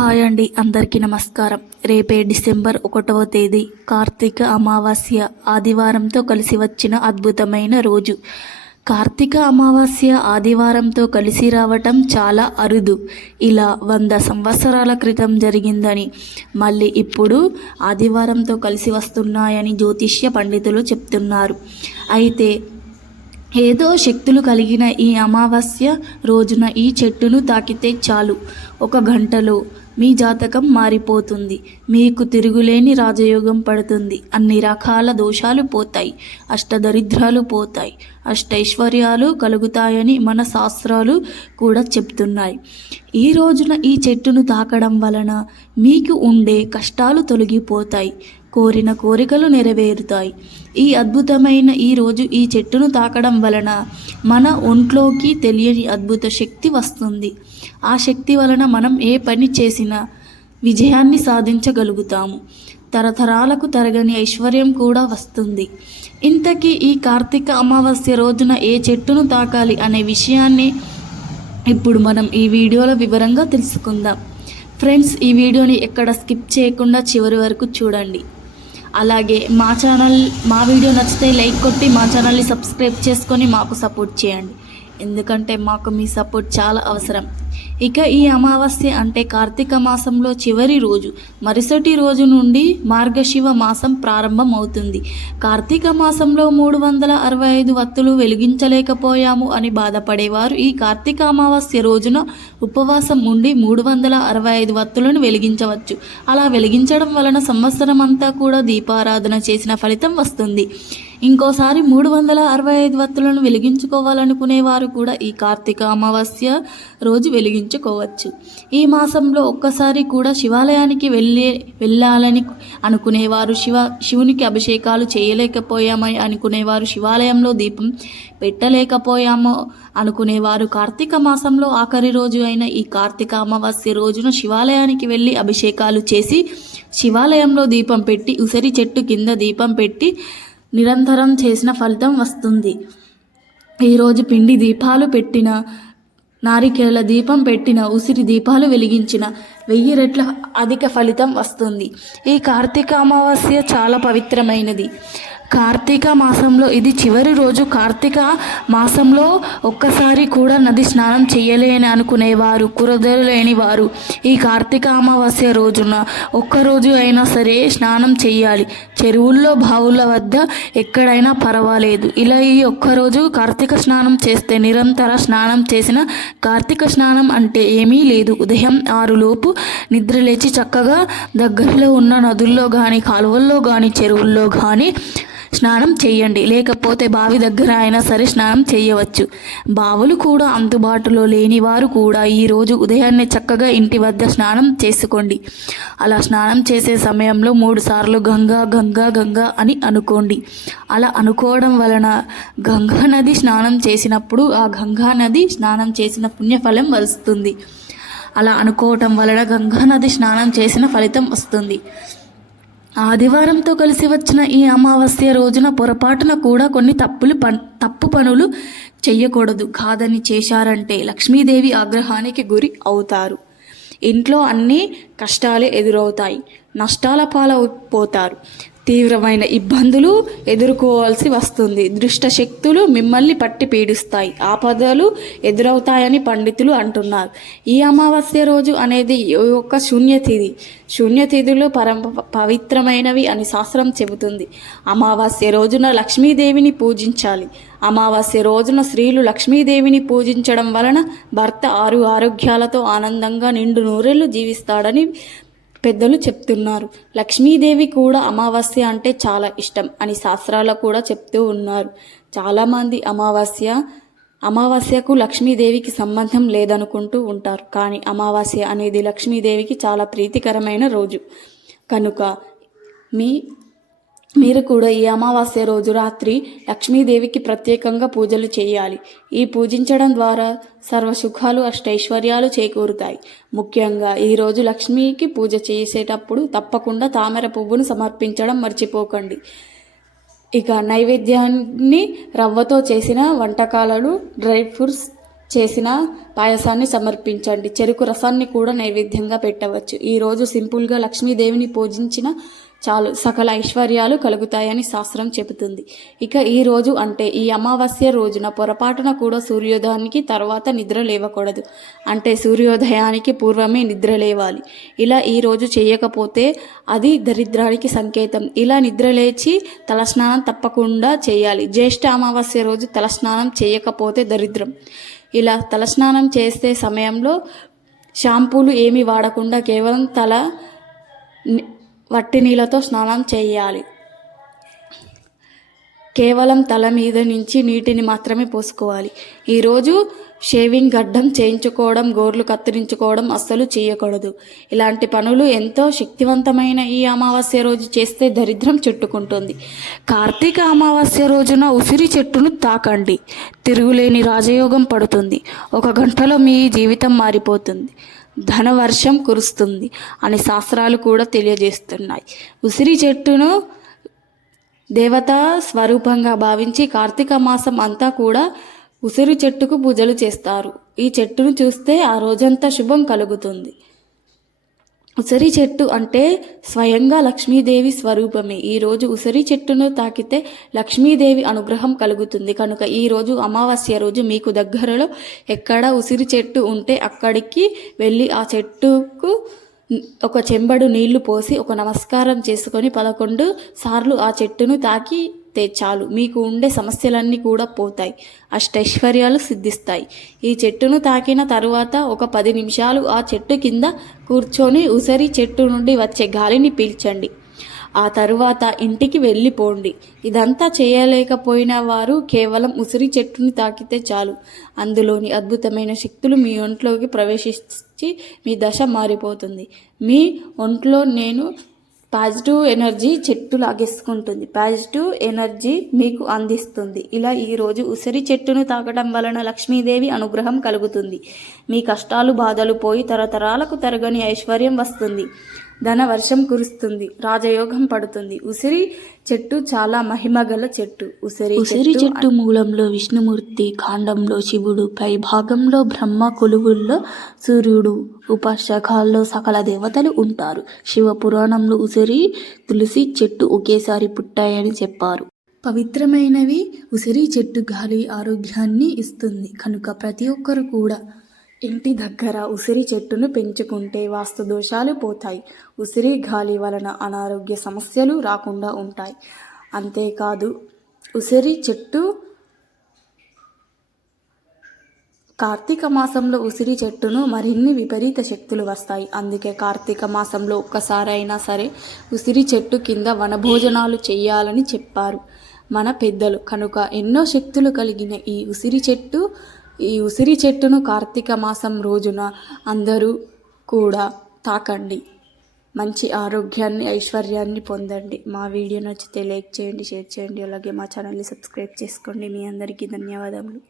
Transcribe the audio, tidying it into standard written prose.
Hi అండి, అందరికీ నమస్కారం. రేపే డిసెంబర్ 1వ తేదీ కార్తీక అమావాస్య ఆదివారంతో కలిసి వచ్చిన అద్భుతమైన రోజు. కార్తీక అమావాస్య ఆదివారంతో కలిసి రావటం చాలా అరుదు. ఇలా 100 సంవత్సరాల క్రితం జరిగిందని, మళ్ళీ ఇప్పుడు ఆదివారంతో కలిసి వస్తున్నాయని జ్యోతిష్య పండితులు చెప్తున్నారు. అయితే ఏదో శక్తులు కలిగిన ఈ అమావాస్య రోజున ఈ చెట్టును తాకితే చాలు, 1 గంటలో మీ జాతకం మారిపోతుంది. మీకు తిరుగులేని రాజయోగం పడుతుంది. అన్ని రకాల దోషాలు పోతాయి, అష్టదరిద్రాలు పోతాయి, అష్టైశ్వర్యాలు కలుగుతాయని మన శాస్త్రాలు కూడా చెప్తున్నాయి. ఈ రోజున ఈ చెట్టును తాకడం వలన మీకు ఉండే కష్టాలు తొలగిపోతాయి, కోరిన కోరికలు నెరవేరుతాయి. ఈ అద్భుతమైన ఈ రోజు ఈ చెట్టును తాకడం వలన మన ఒంట్లోకి తెలియని అద్భుత శక్తి వస్తుంది. ఆ శక్తి వలన మనం ఏ పని చేసినా విజయాన్ని సాధించగలుగుతాము. తరతరాలకు తరగని ఐశ్వర్యం కూడా వస్తుంది. ఇంతకీ ఈ కార్తీక అమావాస్య రోజున ఏ చెట్టును తాకాలి అనే విషయాన్ని ఇప్పుడు మనం ఈ వీడియోలో వివరంగా తెలుసుకుందాం. ఫ్రెండ్స్, ఈ వీడియోని ఎక్కడ స్కిప్ చేయకుండా చివరి వరకు చూడండి. అలాగే మా వీడియో నచ్చితే లైక్ కొట్టి మా ఛానల్ని సబ్స్క్రైబ్ చేసుకొని మాకు సపోర్ట్ చేయండి, ఎందుకంటే మాకు మీ సపోర్ట్ చాలా అవసరం. ఇక ఈ అమావాస్య అంటే కార్తీక మాసంలో చివరి రోజు, మరుసటి రోజు నుండి మార్గశివ మాసం ప్రారంభం అవుతుంది. కార్తీక మాసంలో 365 వత్తులు వెలిగించలేకపోయాము అని బాధపడేవారు ఈ కార్తీక అమావాస్య రోజున ఉపవాసం ఉండి 365 వత్తులను వెలిగించవచ్చు. అలా వెలిగించడం వలన సంవత్సరం అంతా కూడా దీపారాధన చేసిన ఫలితం వస్తుంది. ఇంకోసారి 365 వత్తులను వెలిగించుకోవాలనుకునేవారు కూడా ఈ కార్తీక అమావాస్య రోజు వెలిగించుకోవచ్చు. ఈ మాసంలో ఒక్కసారి కూడా శివాలయానికి వెళ్ళాలని అనుకునేవారు, శివునికి అభిషేకాలు చేయలేకపోయామని అనుకునేవారు, శివాలయంలో దీపం పెట్టలేకపోయామో అనుకునేవారు కార్తీక మాసంలో ఆఖరి రోజు అయిన ఈ కార్తీక అమావాస్య రోజున శివాలయానికి వెళ్ళి అభిషేకాలు చేసి శివాలయంలో దీపం పెట్టి, ఉసిరి చెట్టు కింద దీపం పెట్టి నిరంతరం చేసిన ఫలితం వస్తుంది. ఈరోజు పిండి దీపాలు పెట్టిన, నారికేళ దీపం పెట్టిన, ఉసిరి దీపాలు వెలిగించిన 1000 రెట్ల అధిక ఫలితం వస్తుంది. ఈ కార్తీక అమావాస్య చాలా పవిత్రమైనది. కార్తీక మాసంలో ఇది చివరి రోజు. కార్తీక మాసంలో ఒక్కసారి కూడా నది స్నానం చేయలేని అనుకునేవారు, కుదరలేని వారు ఈ కార్తీక అమావాస్య రోజున ఒక్కరోజు అయినా సరే స్నానం చేయాలి. చెరువుల్లో, బావుల వద్ద ఎక్కడైనా పర్వాలేదు. ఇలా ఈ ఒక్కరోజు కార్తీక స్నానం చేస్తే నిరంతర స్నానం చేసిన కార్తీక స్నానం అంటే ఏమీ లేదు. ఉదయం 6 లోపు నిద్రలేచి చక్కగా దగ్గరలో ఉన్న నదుల్లో కానీ, కాలువల్లో కానీ, చెరువుల్లో కానీ స్నానం చేయండి. లేకపోతే బావి దగ్గర అయినా సరే స్నానం చేయవచ్చు. బావులు కూడా అందుబాటులో లేని వారు కూడా ఈరోజు ఉదయాన్నే చక్కగా ఇంటి వద్ద స్నానం చేసుకోండి. అలా స్నానం చేసే సమయంలో 3 సార్లు గంగా గంగా గంగా అని అనుకోండి. అలా అనుకోవడం వలన గంగా నది స్నానం చేసినప్పుడు ఆ గంగా నది స్నానం చేసిన పుణ్యఫలం వస్తుంది. అలా అనుకోవటం వలన గంగా నది స్నానం చేసిన ఫలితం వస్తుంది. ఆదివారంతో కలిసి వచ్చిన ఈ అమావాస్య రోజున పొరపాటున కూడా కొన్ని తప్పు పనులు చెయ్యకూడదు. కాదని చేశారంటే లక్ష్మీదేవి ఆగ్రహానికి గురి అవుతారు. ఇంట్లో అన్ని కష్టాలే ఎదురవుతాయి, నష్టాల పాలైపోతారు, తీవ్రమైన ఇబ్బందులు ఎదుర్కోవాల్సి వస్తుంది. దుష్ట శక్తులు మిమ్మల్ని పట్టి పీడిస్తాయి, ఆపదలు ఎదురవుతాయని పండితులు అంటున్నారు. ఈ అమావాస్య రోజు అనేది ఒక శూన్యతిథులు పవిత్రమైనవి అని శాస్త్రం చెబుతుంది. అమావాస్య రోజున లక్ష్మీదేవిని పూజించాలి. అమావాస్య రోజున స్త్రీలు లక్ష్మీదేవిని పూజించడం వలన భర్త ఆరోగ్యాలతో ఆనందంగా నిండు నూరేళ్లు జీవిస్తాడని పెద్దలు చెప్తున్నారు. లక్ష్మీదేవి కూడా అమావాస్య అంటే చాలా ఇష్టం అని శాస్త్రాలు కూడా చెప్తూ ఉన్నారు. చాలామంది అమావాస్యకు లక్ష్మీదేవికి సంబంధం లేదనుకుంటూ ఉంటారు. కానీ అమావాస్య అనేది లక్ష్మీదేవికి చాలా ప్రీతికరమైన రోజు కనుక మీరు కూడా ఈ అమావాస్య రోజు రాత్రి లక్ష్మీదేవికి ప్రత్యేకంగా పూజలు చేయాలి. ఈ పూజించడం ద్వారా సర్వసుఖాలు, అష్టైశ్వర్యాలు చేకూరుతాయి. ముఖ్యంగా ఈరోజు లక్ష్మీకి పూజ చేసేటప్పుడు తప్పకుండా తామర పువ్వును సమర్పించడం మర్చిపోకండి. ఇక నైవేద్యాన్ని రవ్వతో చేసిన వంటకాలను, డ్రై ఫ్రూట్స్ చేసిన పాయసాన్ని సమర్పించండి. చెరుకు రసాన్ని కూడా నైవేద్యంగా పెట్టవచ్చు. ఈరోజు సింపుల్గా లక్ష్మీదేవిని పూజించిన చాలు సకల ఐశ్వర్యాలు కలుగుతాయని శాస్త్రం చెబుతుంది. ఇక ఈ రోజు అంటే ఈ అమావాస్య రోజున పొరపాటున కూడా సూర్యోదయానికి తర్వాత నిద్ర లేవకూడదు. అంటే సూర్యోదయానికి పూర్వమే నిద్ర లేవాలి. ఇలా ఈరోజు చేయకపోతే అది దరిద్రానికి సంకేతం. ఇలా నిద్ర లేచి తలస్నానం తప్పకుండా చేయాలి. జ్యేష్ఠ అమావాస్య రోజు తలస్నానం చేయకపోతే దరిద్రం. ఇలా తలస్నానం చేసే సమయంలో షాంపూలు ఏమీ వాడకుండా కేవలం వట్టి నీళ్ళతో స్నానం చేయాలి. కేవలం తల మీద నుంచి నీటిని మాత్రమే పోసుకోవాలి. ఈరోజు షేవింగ్ గడ్డం చేయించుకోవడం, గోర్లు కత్తిరించుకోవడం అస్సలు చేయకూడదు. ఇలాంటి పనులు ఎంతో శక్తివంతమైన ఈ అమావాస్య రోజు చేస్తే దరిద్రం చుట్టుకుంటుంది. కార్తీక అమావాస్య రోజున ఉసిరి చెట్టును తాకండి. తిరుగులేని రాజయోగం పడుతుంది. 1 గంటలో మీ జీవితం మారిపోతుంది. ధనవర్షం కురుస్తుంది అని శాస్త్రాలు కూడా తెలియజేస్తున్నాయి. ఉసిరి చెట్టును దేవతా స్వరూపంగా భావించి కార్తీక మాసం అంతా కూడా ఉసిరి చెట్టుకు పూజలు చేస్తారు. ఈ చెట్టును చూస్తే ఆ రోజంతా శుభం కలుగుతుంది. ఉసిరి చెట్టు అంటే స్వయంగా లక్ష్మీదేవి స్వరూపమే. ఈరోజు ఉసిరి చెట్టును తాకితే లక్ష్మీదేవి అనుగ్రహం కలుగుతుంది. కనుక ఈరోజు అమావాస్య రోజు మీకు దగ్గరలో ఎక్కడ ఉసిరి చెట్టు ఉంటే అక్కడికి వెళ్ళి ఆ చెట్టుకు 1 చెంబడు నీళ్లు పోసి ఒక నమస్కారం చేసుకొని 11 సార్లు ఆ చెట్టును తాకి చాలు. మీకు ఉండే సమస్యలన్నీ కూడా పోతాయి. అష్టైశ్వర్యాలు సిద్ధిస్తాయి. ఈ చెట్టును తాకిన తరువాత ఒక 10 నిమిషాలు ఆ చెట్టు కింద కూర్చొని ఉసిరి చెట్టు నుండి వచ్చే గాలిని పీల్చండి. ఆ తరువాత ఇంటికి వెళ్ళిపోండి. ఇదంతా చేయలేకపోయిన వారు కేవలం ఉసిరి చెట్టుని తాకితే చాలు. అందులోని అద్భుతమైన శక్తులు మీ ఒంట్లోకి ప్రవేశించి మీ దశ మారిపోతుంది. మీ ఒంట్లో పాజిటివ్ ఎనర్జీ చెట్టు లాగేసుకుంటుంది. పాజిటివ్ ఎనర్జీ మీకు అందిస్తుంది. ఇలా ఈరోజు ఉసిరి చెట్టును తాకడం వలన లక్ష్మీదేవి అనుగ్రహం కలుగుతుంది. మీ కష్టాలు బాధలు పోయి తరతరాలకు తరగని ఐశ్వర్యం వస్తుంది. ధన వర్షం కురుస్తుంది. రాజయోగం పడుతుంది. ఉసిరి చెట్టు చాలా మహిమగల చెట్టు. ఉసిరి చెట్టు మూలంలో విష్ణుమూర్తి, కాండంలో శివుడు, పై భాగంలో బ్రహ్మ, కొలువుల్లో సూర్యుడు, ఉపశాఖల్లో సకల దేవతలు ఉంటారు. శివ పురాణంలో ఉసిరి, తులసి చెట్టు ఒకేసారి పుట్టాయని చెప్పారు. పవిత్రమైనవి ఉసిరి చెట్టు గాలి ఆరోగ్యాన్ని ఇస్తుంది. కనుక ప్రతి ఒక్కరు కూడా ఇంటి దగ్గర ఉసిరి చెట్టును పెంచుకుంటే వాస్తు దోషాలు పోతాయి. ఉసిరి గాలి వలన అనారోగ్య సమస్యలు రాకుండా ఉంటాయి. అంతేకాదు ఉసిరి చెట్టు కార్తీక మాసంలో ఉసిరి చెట్టును మరిన్ని విపరీత శక్తులు వస్తాయి. అందుకే కార్తీక మాసంలో ఒక్కసారైనా సరే ఉసిరి చెట్టు కింద వనభోజనాలు చెయ్యాలని చెప్పారు మన పెద్దలు. కనుక ఎన్నో శక్తులు కలిగిన ఈ ఉసిరి చెట్టును కార్తీక మాసం రోజున అందరూ కూడా తాకండి. మంచి ఆరోగ్యాన్ని, ఐశ్వర్యాన్ని పొందండి. మా వీడియో నచ్చితే లైక్ చేయండి, షేర్ చేయండి. అలాగే మా ఛానల్ని సబ్స్క్రైబ్ చేసుకోండి. మీ అందరికీ ధన్యవాదములు.